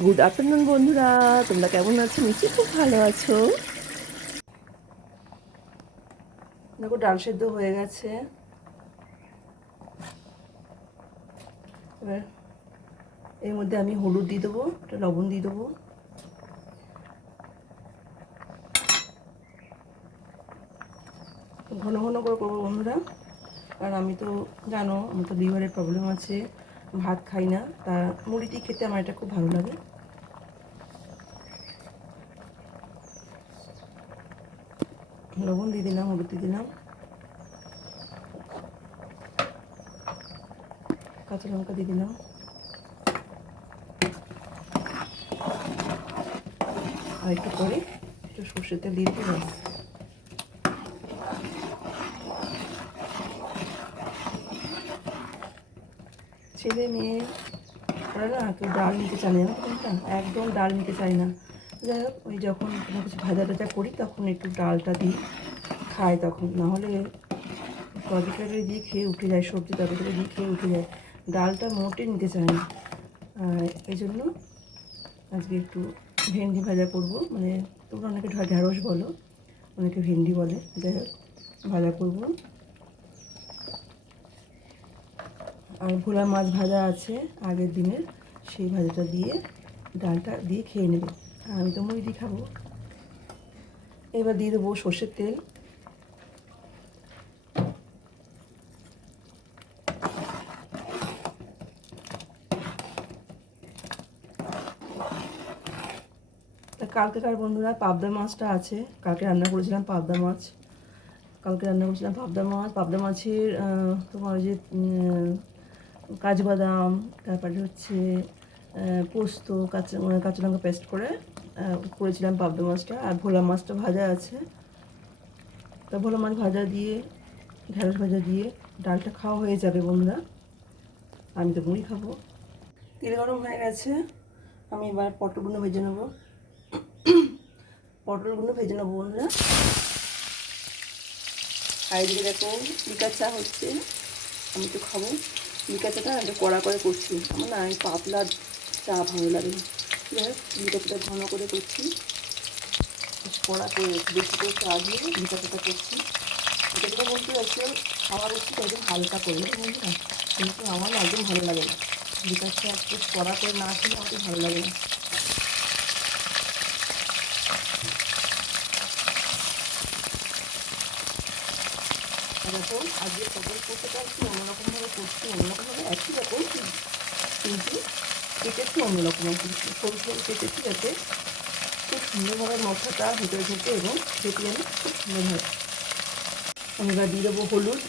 Good afternoon বন্ধুরা, তোমরা কেমন আছো? নিশ্চয়ই খুব ভালো আছো। দেখো ডাল সেদ্ধ হয়ে গেছে। এবার এর মধ্যে আমি হলুদ দিয়ে দেবো, একটা লবণ দিয়ে দেবো। ঘন ঘন করে করবো বন্ধুরা, কারণ আমি তো জানো আমার তো লিভারের প্রবলেম আছে, ভাত খাই না, তা মুড়ি দিয়ে খেতে আমার এটা খুব ভালো লাগে। লবণ দিয়ে দিলাম, হলুদ দিয়ে দিলাম, কাঁচা লঙ্কা দিয়ে দিলাম, আর একটু পরে একটু সর্ষের তেল দিয়ে দিতে ব্যাস। ছেলে মেয়ে ওরা না কেউ ডাল নিতে চায় না, একদম ডাল নিতে চায় না। যাই হোক, ওই যখন কোনো কিছু ভাজা টাজা করি তখন একটু ডালটা দিই, খায় তখন। নাহলে তরকারি দিয়ে খেয়ে উঠে যায়, সবজি তরকারি দিয়ে খেয়ে উঠে যায়, ডালটা মোটে নিতে চায় না। এই জন্য আজকে একটু ভেন্ডি ভাজা করব, মানে তোমরা অনেকে ঢ্যাঁড়স বলো, অনেকে ভেন্ডি বলে, যাই হোক ভাজা করব। আর ভোলা মাছ ভাজা আছে আগের দিনের, সেই ভাজাটা দিয়ে ডালটা দিয়ে খেয়ে নেবে। আর আমি তো মুড়ি দিয়ে খাবো। এবার দিয়ে দেবো সর্ষের তেল। তা কালকেকার বন্ধুরা পাবদা মাছটা আছে, কালকে রান্না করেছিলাম পাবদা মাছ। পাবদা মাছের তোমার যে কাজবাদাম, তারপরে হচ্ছে পোস্ত, কাঁচা লঙ্কা পেস্ট করে করেছিলাম পাবদা মাছটা। আর ভোলা মাছটা ভাজা আছে। তা ভোলা মাছ ভাজা দিয়ে, ঢেঁড়স ভাজা দিয়ে ডালটা খাওয়া হয়ে যাবে বন্ধুরা। আমি তো মুড়ি খাবো। তেল গরম হয়ে গেছে, আমি এবার পটলগুলো ভেজে নেবো। বন্ধুরা। আর এদিকে দেখো লিকার চা হচ্ছে, আমি তো খাবো। লিকার চাটা একটু কড়া করে করছি, আমার না এই পাতলা চা ভালো লাগে। যাই হোক লিকার চাটা ঘন করে করছি, কড়া করে বেশি করে চা দিয়ে লিকার চাটা করছি। লিকার চাটা বলতে হচ্ছে খাওয়া বলছি একদম হালকা করে বন্ধুরা, কিন্তু আমার না একদম ভালো লাগে না। লিকার চা একটু কড়া করে না খেলে আমাকে ভালো লাগে না। দেখো আজকে পটল পোস্তটা একটু অন্যরকমভাবে করছি, অন্যরকমভাবে একই রকম কিন্তু কেটেছি অন্যরকম, সরু সরু কেটেছি যাতে খুব সুন্দরভাবে মশলাটা ভিতরে ঢুকে এবং ফেটিয়ে আমি খুব সুন্দরভাবে। আমি এবার দিয়ে দেবো হলুদ,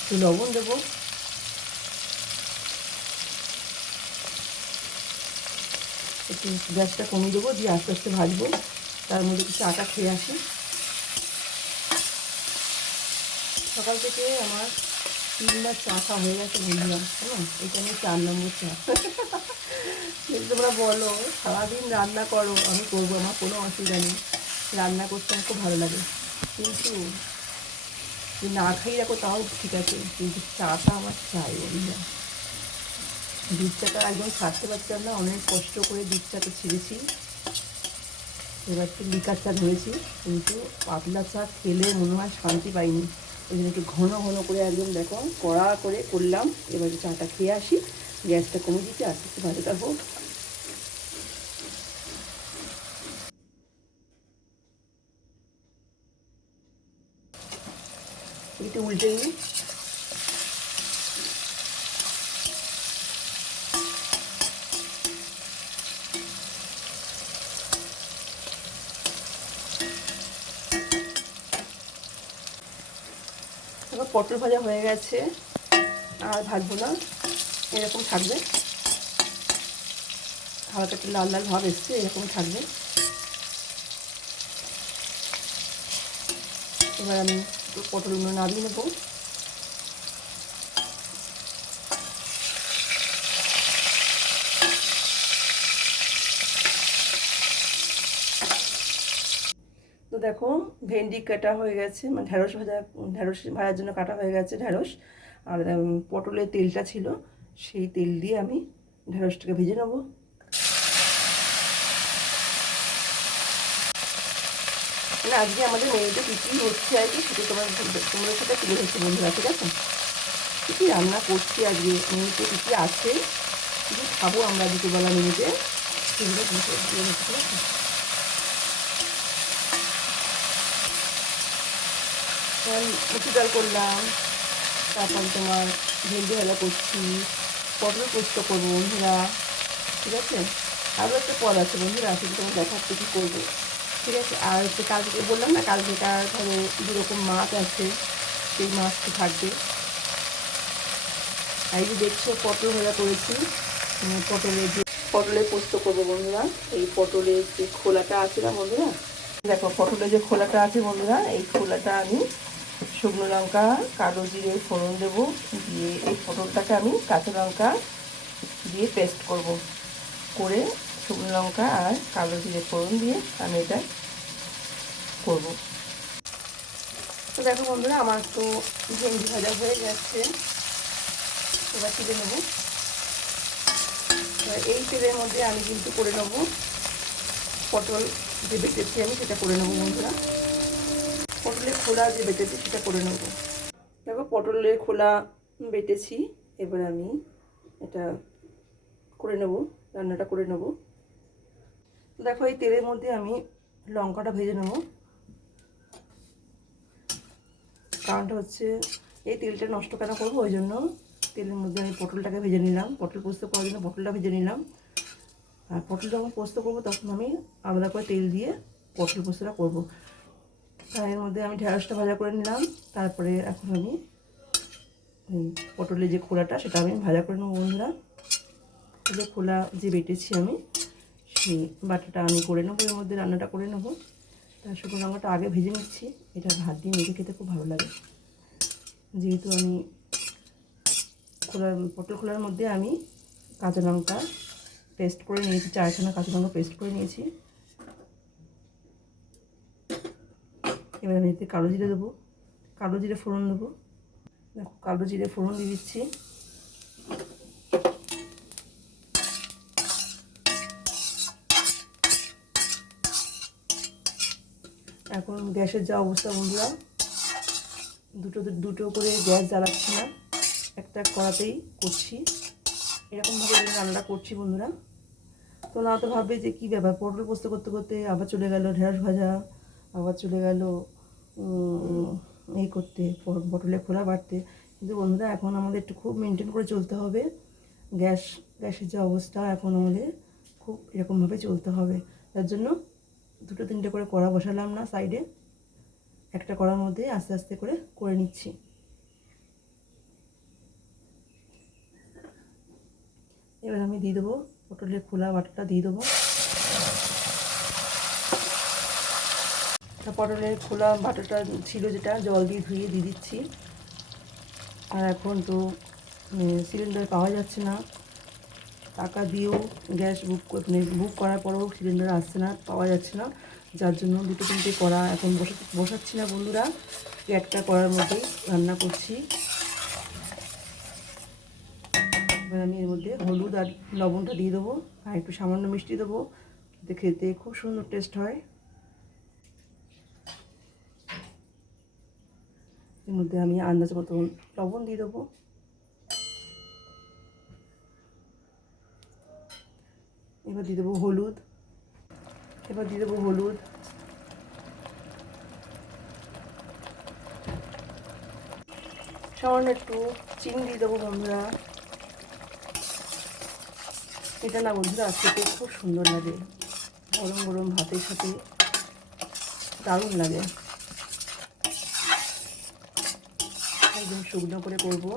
একটু লবণ দেবো, একটু গ্যাসটা কমিয়ে দেবো, দিয়ে আস্তে আস্তে ভাজবো। তার মধ্যে কিছু আটা খেয়ে আসি। সকাল থেকে আমার 3বার চা খাওয়া হয়ে গেছে বন্ধুরা, হ্যাঁ এটা আমি 4 নম্বর চা। যদি তোমরা বলো সারাদিন রান্না করো, আমি করবো, আমার কোনো অসুবিধা নেই, রান্না করতে আমার খুব ভালো লাগে। কিন্তু না খাই রাখো তাও ঠিক আছে, কিন্তু চাটা আমার চাই বন্ধুরা। দুধ চাটা একদম ছাড়তে পারছিলাম না, অনেক কষ্ট করে দুধ চাটা ছেড়েছি। এবার একটু লিকার চা ধরেছি, কিন্তু পাতলা চা খেলে মনে হয় শান্তি পাইনি। ওই জন্য একটু ঘন ঘন করে একদম দেখো কড়া করে করলাম। এবার চাটা খেয়ে আসি, গ্যাসটা কমে দিচ্ছি, আস্তে আস্তে ভাজাটা হোক। একটু উল্টে নিই। এবার পটল ভাজা হয়ে গেছে, আর ভাজবো না, এরকম থাকবে, হালকা একটু লাল লাল ভাব এসছে, এরকম থাকবে। এবার আমি পটলগুলো নামিয়ে নেবো। তো দেখো ভেন্ডি কাটা হয়ে গেছে, মানে ঢ্যাঁড়স ভাজার জন্য কাটা হয়ে গেছে ঢ্যাঁড়স। আর পটলের তেলটা ছিল, সেই তেল দিয়ে আমি ঢ্যাঁড়সটাকে ভেজে নেবো। মানে আজকে আমাদের মেয়েতে কী কী হচ্ছে আর কি, সেটা তোমাদের সাথে তুলে ধরছে বন্ধুরা, ঠিক আছে? কী কী রান্না করছি আজকে, মেয়েতে কী কী আছে, কী কী খাবো আমরা দুপুরবেলা মেয়েতে, সেগুলো দিয়ে হচ্ছে, ঠিক আছে? মুসুর ডাল করলাম, তারপরে তোমার ভেন্ডি ভাজা করছি, পটল পোস্ত করবো বন্ধুরা, ঠিক আছে? আরও একটা পদ আছে বন্ধুরা, সেটা তোমার দেখাচ্ছে কী করবো, ঠিক আছে? আর হচ্ছে কালকে বললাম না, কালকেকার ধরো দুরকম মাছ আছে, সেই মাছটি থাকবে। আর এই যে দেখছো পটল ভাজা করেছি, পটলের পোস্ত করবো বন্ধুরা। এই পটলের যে খোলাটা আছে না বন্ধুরা, দেখো পটলের যে খোলাটা আছে বন্ধুরা, এই খোলাটা আমি শুকনো লঙ্কা কালো জিরে ফোড়ন দেবো, দিয়ে এই পটলটাকে আমি কাঁচা লঙ্কা দিয়ে পেস্ট করব, করে শুকনো লঙ্কা আর কালো জিরে ফোড়ন দিয়ে আমি এটা করব। তো দেখো বন্ধুরা, আমার তো ভেন্ডি ভাজা হয়ে যাচ্ছে, এবার তুলে নেবো। এই তেলের মধ্যে আমি কিন্তু করে নেবো পটল যে বেটেছি আমি, সেটা করে নেবো বন্ধুরা। পটলের খোলা যে বেটেছি সেটা করে নেবো। দেখো পটলের খোলা বেটেছি, এবার আমি এটা করে নেব, রান্নাটা করে নেব। দেখো এই তেলের মধ্যে আমি লঙ্কাটা ভেজে নেব, কারণটা হচ্ছে এই তেলটা নষ্ট কেন করবো, ওই জন্য তেলের মধ্যে আমি পটলটাকে ভেজে নিলাম, পটল পোস্ত করার জন্য পটলটা ভেজে নিলাম। আর পটল যখন পোস্ত করবো তখন আমি আলাদা করে তেল দিয়ে পটল পোস্তটা করবো। আর এর মধ্যে আমি ঢেঁড়সটা ভাজা করে নিলাম, তারপরে এখন আমি পটলের যে খোলাটা সেটা আমি ভাজা করে নেবো বন্ধুরা। পটলের খোলা যে বেটেছি আমি, সেই বাটাটা আমি করে নেবো, এর মধ্যে রান্নাটা করে নেবো। তার শুকনো লঙ্কাটা আগে ভেজে নিচ্ছি, এটা ভাত দিয়ে মেখে খেতে খুব ভালো লাগে। যেহেতু আমি পটল খোলার মধ্যে আমি কাঁচা লঙ্কা পেস্ট করে নিয়েছি, 4খানা কাঁচা লঙ্কা পেস্ট করে নিয়েছি। এবার আমি এতে কালো জিরে দেবো, কালো জিরে ফোড়ন দেবো। দেখো কালো জিরে ফোড়ন দিয়ে দিচ্ছি। এখন গ্যাসের যা অবস্থা বন্ধুরা, দুটো করে গ্যাস জ্বালাচ্ছি না, একটা কড়াতেই করছি, এরকমভাবে রান্নাটা করছি বন্ধুরা। তো না তো ভাববে যে কী ব্যাপার, পটল পোস্ত করতে করতে আবার চলে গেল ঢেঁড়স ভাজা, আবার চলে গেল এই করতে পটলের খোলা বাটতে। কিন্তু বন্ধুরা এখন আমাদের একটু খুব মেনটেন করে চলতে হবে, গ্যাসের যে অবস্থা এখন আমাদের খুব এরকমভাবে চলতে হবে। তার জন্য 2-3টে করে কড়া বসালাম না সাইডে, একটা কড়ার মধ্যে আস্তে আস্তে করে নিচ্ছি। এবার আমি দিয়ে দেবো পটলের খোলা বাটাটা দিয়ে দেবো। পটলের খোলা বাটাটা ছিল যেটা, জল দিয়ে ধুয়ে দিয়ে দিচ্ছি। আর এখন তো সিলিন্ডার পাওয়া যাচ্ছে না, টাকা দিয়েও গ্যাস বুক করার পরেও সিলিন্ডার আসছে না, পাওয়া যাচ্ছে না, যার জন্য 2-3টে কড়া এখন বসাচ্ছি না বন্ধুরা, একটা কড়ার মধ্যেই রান্না করছি। এবার আমি এর মধ্যে হলুদ আর লবণটা দিয়ে দেবো, আর একটু সামান্য মিষ্টি দেবো, এতে খেতে খুব সুন্দর টেস্ট হয়। এর মধ্যে আমি আন্দাজ মতন লবণ দিয়ে দেবো। এবার দিয়ে দেবো হলুদ, সামান্য একটু চিনি দিয়ে দেবো বন্ধুরা। এটা না বন্ধুরা খেতে খুব সুন্দর লাগে, গরম গরম ভাতের সাথে দারুণ লাগে। একদম শুকনো করে করবো,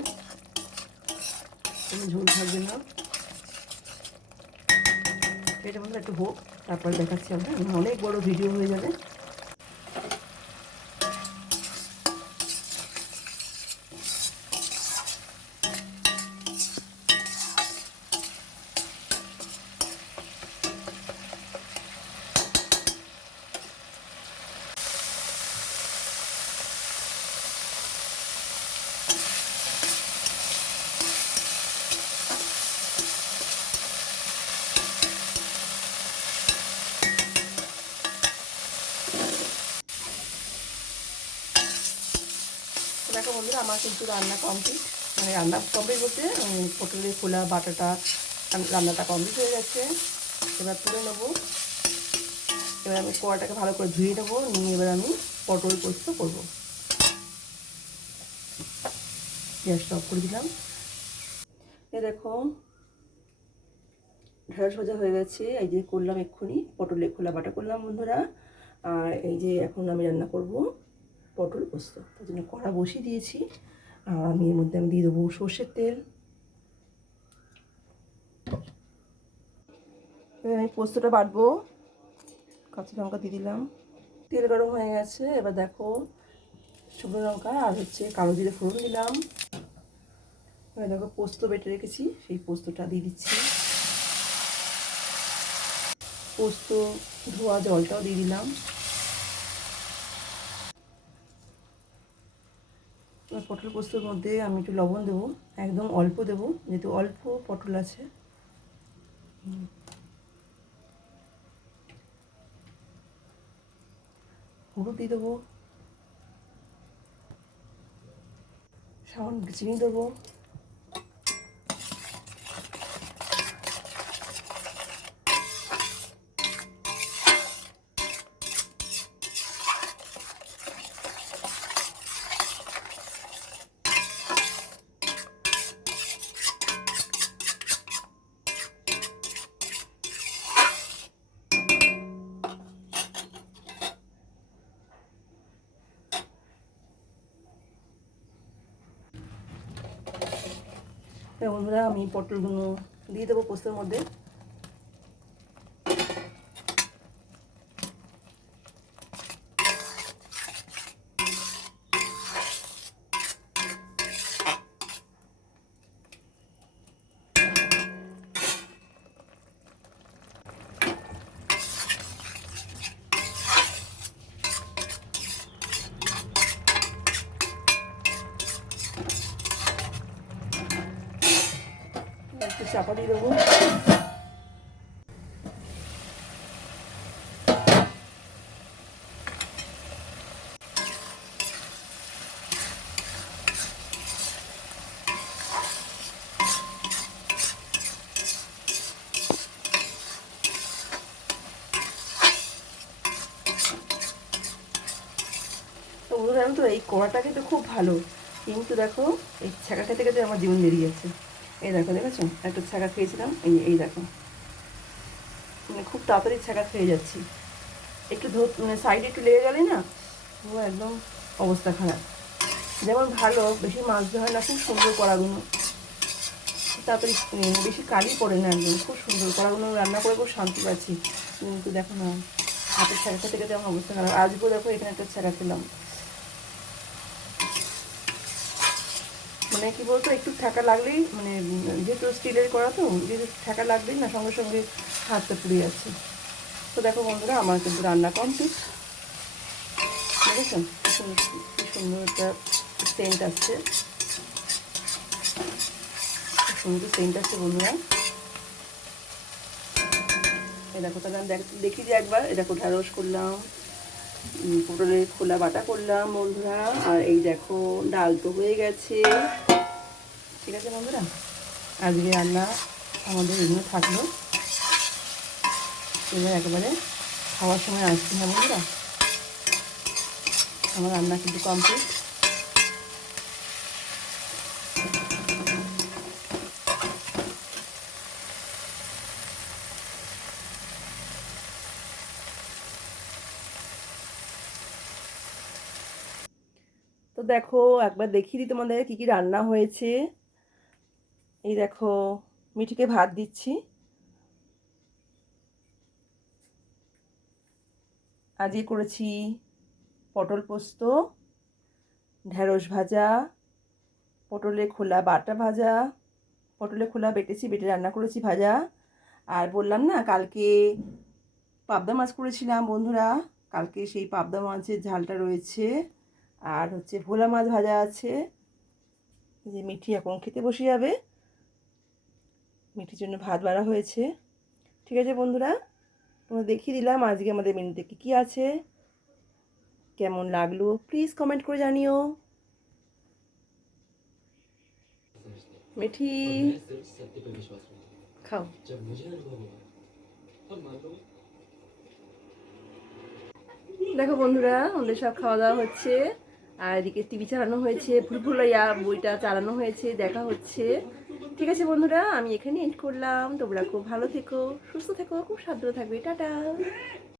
কোনো ঝোল থাকবে না। এটা বন্ধুরা একটু হোক, তারপরে দেখাচ্ছি আমরা, অনেক বড় ভিডিও হয়ে যাবে। দেখো বন্ধুরা আমার কিন্তু রান্না কমপ্লিট, মানে রান্না কমপ্লিট বলতে পটলের খোলা বাটাটা রান্নাটা কমপ্লিট হয়ে গেছে। এবার তুলে নেবো। এবার আমি কড়াটাকে ভালো করে ধুয়ে নেবো, নিয়ে এবার আমি পটল পোস্ত করবো। গ্যাসটা অফ করে দিলাম। এ দেখো ঢেঁড়স ভাজা হয়ে গেছে, এই যে করলাম এক্ষুনি পটলের খোলা বাটা করলাম বন্ধুরা। আর এই যে এখন আমি রান্না করব পটল পোস্ত, তার জন্য কড়া বসিয়ে দিয়েছি। আর আমি এর মধ্যে দিয়ে দেবো সর্ষের তেল। এবার আমি পোস্তটা বাটবো, কাঁচা লঙ্কা দিয়ে দিলাম। তেল গরম হয়ে গেছে, এবার দেখো শুকনো লঙ্কা আর কালো জিরে ফোড়ন দিলাম। এবার দেখো পোস্ত বেটে রেখেছি, সেই পোস্তটা দিয়ে দিচ্ছি। পোস্ত ধোয়া জলটাও দিয়ে দিলাম। পটল পোস্তর মধ্যে আমি একটু লবণ দেবো, একদম অল্প দেবো যেহেতু অল্প পটল আছে। হলুদ দিয়ে দেবো, সামান্য চিনি দেবো। বন্ধুরা আমি পটলগুলো দিয়ে দেবো পোস্তের মধ্যে। একটু চাপা দিয়ে দেবো। তো বন্ধুরা জানো তো এই কড়াটা কিন্তু খুব ভালো, কিন্তু দেখো এই ছ্যাঁকা খেতে খেতে আমার জীবন বেরিয়ে যাচ্ছে। এই দেখো দেখেছো একটা ছ্যাঁকা খেয়েছিলাম, এই দেখো মানে খুব তাড়াতাড়ি ছ্যাঁকা খেয়ে যাচ্ছি। একটু মানে সাইডে একটু লেগে গেলেই না একদম অবস্থা খারাপ। যেমন ভালো বেশি মাছ হয় না, খুব সুন্দর কড়াগুলো, তাড়াতাড়ি বেশি কালি পড়ে না, একদম খুব সুন্দর কড়াগুলো রান্না করে খুব শান্তি পাচ্ছি। কিন্তু দেখো না হাতের ছ্যাঁকা খেতে খেতে আমার অবস্থা খারাপ। আজকেও দেখো এখানে একটা ছ্যাঁকা খেলাম। মানে কি বলতো একটু ঠেকা লাগলেই মানে যেহেতু স্টিলের করা তো যেহেতু ঠেকা লাগবেই না সঙ্গে সঙ্গে হাতটা পুড়ে যাচ্ছে। তো দেখো বন্ধুরা আমার কিন্তু রান্না কমপ্লিট, দেখেছেন কি সুন্দর একটা সেন্ট আসছে, খুব সুন্দর সেন্ট আসছে বন্ধুরা। এই দেখো তাহলে আমি দেখি যে একবার এই দেখো ঢ্যাঁড়স করলাম, পটলের খোলা বাটা করলাম বন্ধুরা, আর এই দেখো ডাল তো হয়ে গেছে। ঠিক আছে বন্ধুরা, আজকে রান্না আমাদের এগুলো থাকলো। এবার একেবারে খাওয়ার সময় আসছি না বন্ধুরা, আমার রান্না কিন্তু কমপ্লিট। তো দেখো একবার দেখিয়ে দিই তোমাদের কী কী রান্না হয়েছে। এই দেখো মিঠিকে ভাত দিচ্ছি। আজকে করেছি পটল পোস্ত, ঢ্যাঁড়স ভাজা, পটলের খোলা বাটা ভাজা, পটলের খোলা বেটেছি, বেটে রান্না করেছি ভাজা। আর বললাম না কালকে পাবদা মাছ করেছিলাম বন্ধুরা, কালকে সেই পাবদা মাছের ঝালটা রয়েছে। আর ভোলা মাছ ভাজা আছে। যে মিঠি এখন খেতে বসে যাবে, মিঠির জন্য ভাত বাড়া হয়েছে। ঠিক আছে বন্ধুরা, তোমরা দেখিয়ে দিলাম আজকে আমাদের মেনুতে কী কী আছে। কেমন লাগলো প্লিজ কমেন্ট করে জানিও। মিঠি और मैं सिर्फ सत्य पे विश्वास रखता हूँ। খাও। जब मुझे अनुभव हुआ तब मान लो। দেখো বন্ধুরা, আমাদের সব খাওয়া দাওয়া হচ্ছে, আর এদিকে টিভি চালানো হয়েছে, ভুলভুলাইয়া বইটা চালানো হয়েছে, দেখা হচ্ছে। ঠিক আছে বন্ধুরা, আমি এখানে এন্ড করলাম। তোমরা খুব ভালো থেকো, সুস্থ থেকো, খুব সাবধানে থাকবে। টাটা।